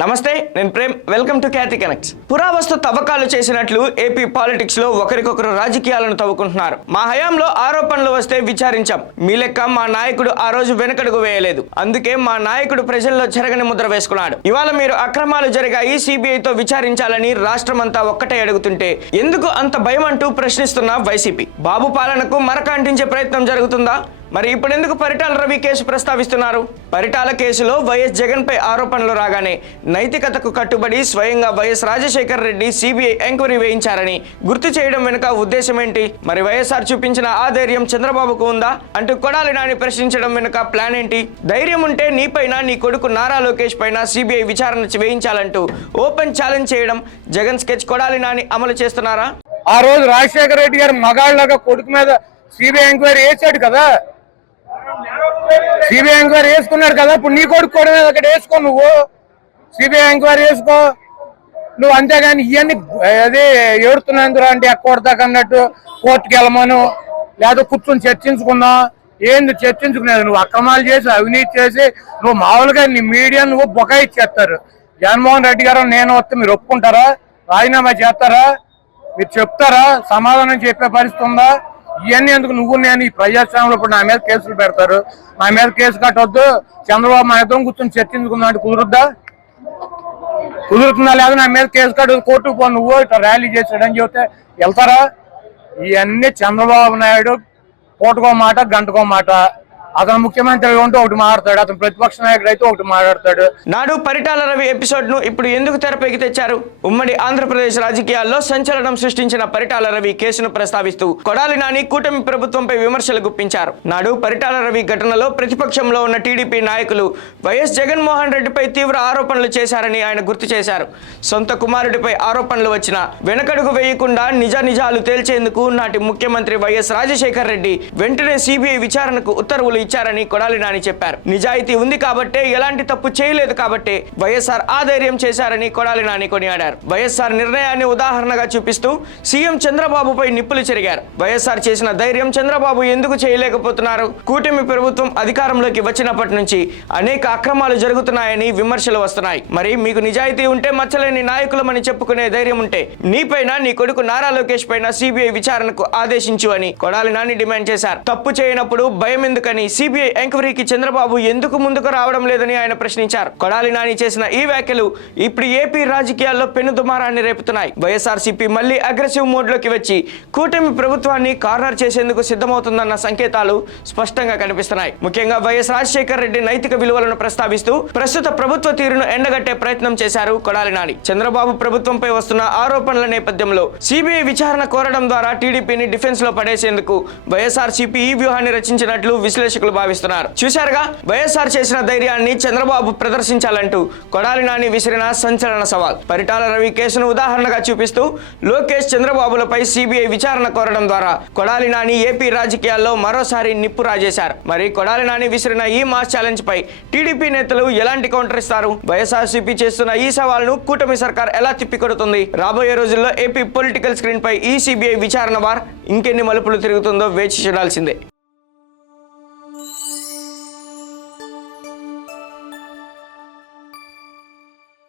నమస్తే, నేను Prem. Welcome to Khyati connects. పురావస్తు తవ్వకాలు చేసినట్లు ఏపీ పాలిటిక్స్ లో ఒకరికొకరు రాజకీయాలను తవ్వుకుంటున్నారు. మా హయాంలో ఆరోపణలు వస్తే విచారించాం, మీ లెక్క మా నాయకుడు ఆ రోజు వెనకడుగు వేయలేదు. అందుకే మా నాయకుడు ప్రజల్లో చెరగని ముద్ర వేసుకున్నాడు. ఇవాళ మీరు అక్రమాలు జరిగాయి, సిబిఐతో విచారించాలని రాష్ట్రమంతా ఒక్కటే అడుగుతుంటే ఎందుకు అంత భయం అంటూ ప్రశ్నిస్తున్న వైసీపీ. బాబు పాలనకు మరక అంటించే ప్రయత్నం జరుగుతుందా? మరి ఇప్పుడెందుకు పరిటాల రవి కేసు ప్రస్తావిస్తున్నారు? పరిటాల కేసులో వైఎస్ జగన్ పై ఆరోపణలు రాగానే నైతికతకు కట్టుబడి స్వయంగా YS Rajasekhar Reddy CBI enquiry వేయించారని గుర్తు చేయడం వెనుక ఉద్దేశం ఏంటి? మరి వైఎస్ఆర్ చూపించిన ఆ ధైర్యం చంద్రబాబుకు ఉందా అంటూ కొడాలి నాని ప్రశ్నించడం వెనుక ప్లాన్ ఏంటి? ధైర్యం ఉంటే నీపైన, నీ కొడుకు నారా లోకేష్ పైన సిబిఐ విచారణ వేయించాలంటూ ఓపెన్ ఛాలెంజ్ చేయడం జగన్ స్కెచ్ కొడాలి నాని అమలు చేస్తున్నారా? ఆ రోజు రాజశేఖర రెడ్డి గారు మగాళ్ళగా కొడుకు మీద సిబిఐ ఎంక్వైరీ వేసాడు కదా, సిబిఐ ఎంక్వైరీ వేసుకున్నాడు కదా. ఇప్పుడు నీ కొడుకు కూడా మీద అక్కడ వేసుకో, నువ్వు సిబిఐ ఎంక్వైరీ వేసుకో నువ్వు. అంతేగాని ఇవన్నీ అదే ఏడుతున్నందుకు అంటే ఎక్కొడతాక అన్నట్టు కోర్టుకి వెళ్ళమను, లేదా కూర్చొని చర్చించుకుందాం. ఏంది చర్చించుకునేది? నువ్వు అక్రమాలు చేసి, అవినీతి చేసి, నువ్వు మామూలుగా నీ మీడియా నువ్వు బొకాయిచ్చేస్తారు. జగన్మోహన్ రెడ్డి గారు నేను వస్తే మీరు ఒప్పుకుంటారా? రాజీనామా చేస్తారా? మీరు చెప్తారా? సమాధానం చెప్పే పరిస్థితి ఉందా? ఇవన్నీ ఎందుకు? నువ్వు నేను ఈ ప్రజాస్వామ్యంలో ఇప్పుడు నా మీద కేసులు పెడతారు, నా మీద కేసు కట్టొద్దు, చంద్రబాబు మా ఇద్దరం కూర్చొని చర్చించుకుందాం అంటే కుదురుద్దా? కుదురుతుందా? లేదా నా మీద కేసు కట్టు, కోర్టుకు పో, నువ్వు ఇట్లా ర్యాలీ చేసాడని చెబితే వెళ్తారా? ఇవన్నీ చంద్రబాబు నాయుడు పూటకో మాట, గంటకో మాట. అతను ముఖ్యమంత్రి ఉంటే ఒకటి మాట్లాడతాడు, అతను ప్రతిపక్ష నాయకుడు అయితే ఒకటి మాట్లాడతాడు. నాడు పరిటాల రవి ఎపిసోడ్ ను ఇప్పుడు ఎందుకు తెరపైకి తెచ్చారు? ఉమ్మడి ఆంధ్రప్రదేశ్ రాజకీయాల్లో సంచలనం సృష్టించిన పరిటాల రవి కేసును ప్రస్తావిస్తూ కొడాలి నాని కూటమి ప్రభుత్వంపై విమర్శలు గుప్పించారు. నాడు పరిటాల రవి ఘటనలో ప్రతిపక్షంలో ఉన్న టీడీపీ నాయకులు వైఎస్ జగన్మోహన్ రెడ్డిపై తీవ్ర ఆరోపణలు చేశారని ఆయన గుర్తు చేశారు. సొంత కుమారుడిపై ఆరోపణలు వచ్చినా వెనకడుగు వేయకుండా నిజాలు తేల్చేందుకు నాటి ముఖ్యమంత్రి వైఎస్ రాజశేఖర్ రెడ్డి వెంటనే సిబిఐ విచారణకు ఉత్తర్వులు ఇచ్చారని కొడాలి నాని చెప్పారు. నిజాయితీ ఉంది కాబట్టే, ఎలాంటి తప్పు చేయలేదు కాబట్టే వైఎస్ఆర్ ఆధైర్యం చేశారని కొడాలి నాని కొనియాడారు. వైఎస్ఆర్ నిర్ణయాన్ని ఉదాహరణగా చూపిస్తూ సీఎం చంద్రబాబుపై నిప్పులు చెరిగారు. వైఎస్ఆర్ చేసిన ధైర్యం చంద్రబాబు ఎందుకు చేయలేకపోతున్నారు? కూటమి ప్రభుత్వం అధికారంలోకి వచ్చినప్పటి నుంచి అనేక అక్రమాలు జరుగుతున్నాయని విమర్శలు వస్తున్నాయి. మరి మీకు నిజాయితీ ఉంటే, మచ్చలేని నాయకులమని చెప్పుకునే ధైర్యం ఉంటే నీపైన, నీ కొడుకు నారా లోకేష్ పైన సిబిఐ విచారణకు ఆదేశించు అని కొడాలి నాని డిమాండ్ చేశారు. తప్పు చేయనప్పుడు భయం ఎందుకని, సిబిఐ ఎంక్వైరీకి చంద్రబాబు ఎందుకు ముందుకు రావడం లేదని ఆయన ప్రశ్నించారు. కొడాలి నాని చేసిన ఈ వ్యాఖ్యలు ఇప్పుడు ఏపీ రాజకీయాల్లో పెనుదుమారాన్ని రేపుతున్నాయి. వైఎస్ఆర్సీపీ మళ్లీ అగ్రెసివ్ మోడ్ లోకి వచ్చి కూటమి ప్రభుత్వాన్ని కార్నర్ చేసేందుకు సిద్ధమవుతుందన్న సంకేతాలు స్పష్టంగా కనిపిస్తున్నాయి. ముఖ్యంగా వైఎస్ రాజశేఖర్ రెడ్డి నైతిక విలువలను ప్రస్తావిస్తూ ప్రస్తుత ప్రభుత్వ తీరును ఎండగట్టే ప్రయత్నం చేశారు కొడాలి నాని. చంద్రబాబు ప్రభుత్వంపై వస్తున్న ఆరోపణల నేపథ్యంలో సిబిఐ విచారణ కోరడం ద్వారా టీడీపీని డిఫెన్స్ లో పడేసేందుకు వైఎస్ఆర్సీపీ ఈ వ్యూహాన్ని రచించినట్లు విశ్లేషకులు భావిస్తున్నారు. చూశారుగా, వైఎస్ఆర్ చేసిన ధైర్యాన్ని చంద్రబాబు ప్రదర్శించాలంటూ కొడాలి నాని విసిరిన సంచలన సవాల్. పరిటాల రవి కేసును ఉదాహరణగా చూపిస్తూ లోకేష్ చంద్రబాబులపై సిబిఐ విచారణ కోరడం ద్వారా కొడాలి నాని ఏపీ రాజకీయాల్లో మరోసారి నిప్పు రాజేశారు. మరి కొడాలి నాని విసిరిన ఈ మాస్ ఛాలెంజ్ పై టీడీపీ నేతలు ఎలాంటి కౌంటర్ ఇస్తారు? వైఎస్ఆర్సీపీ చేస్తున్న ఈ సవాల్ను కూటమి సర్కార్ ఎలా తిప్పికొడుతుంది? రాబోయే రోజుల్లో ఏపీ పొలిటికల్ స్క్రీన్ పై ఈ సిబిఐ విచారణ వార్ ఇంకెన్ని మలుపులు తిరుగుతుందో వేచి చూడాల్సిందే.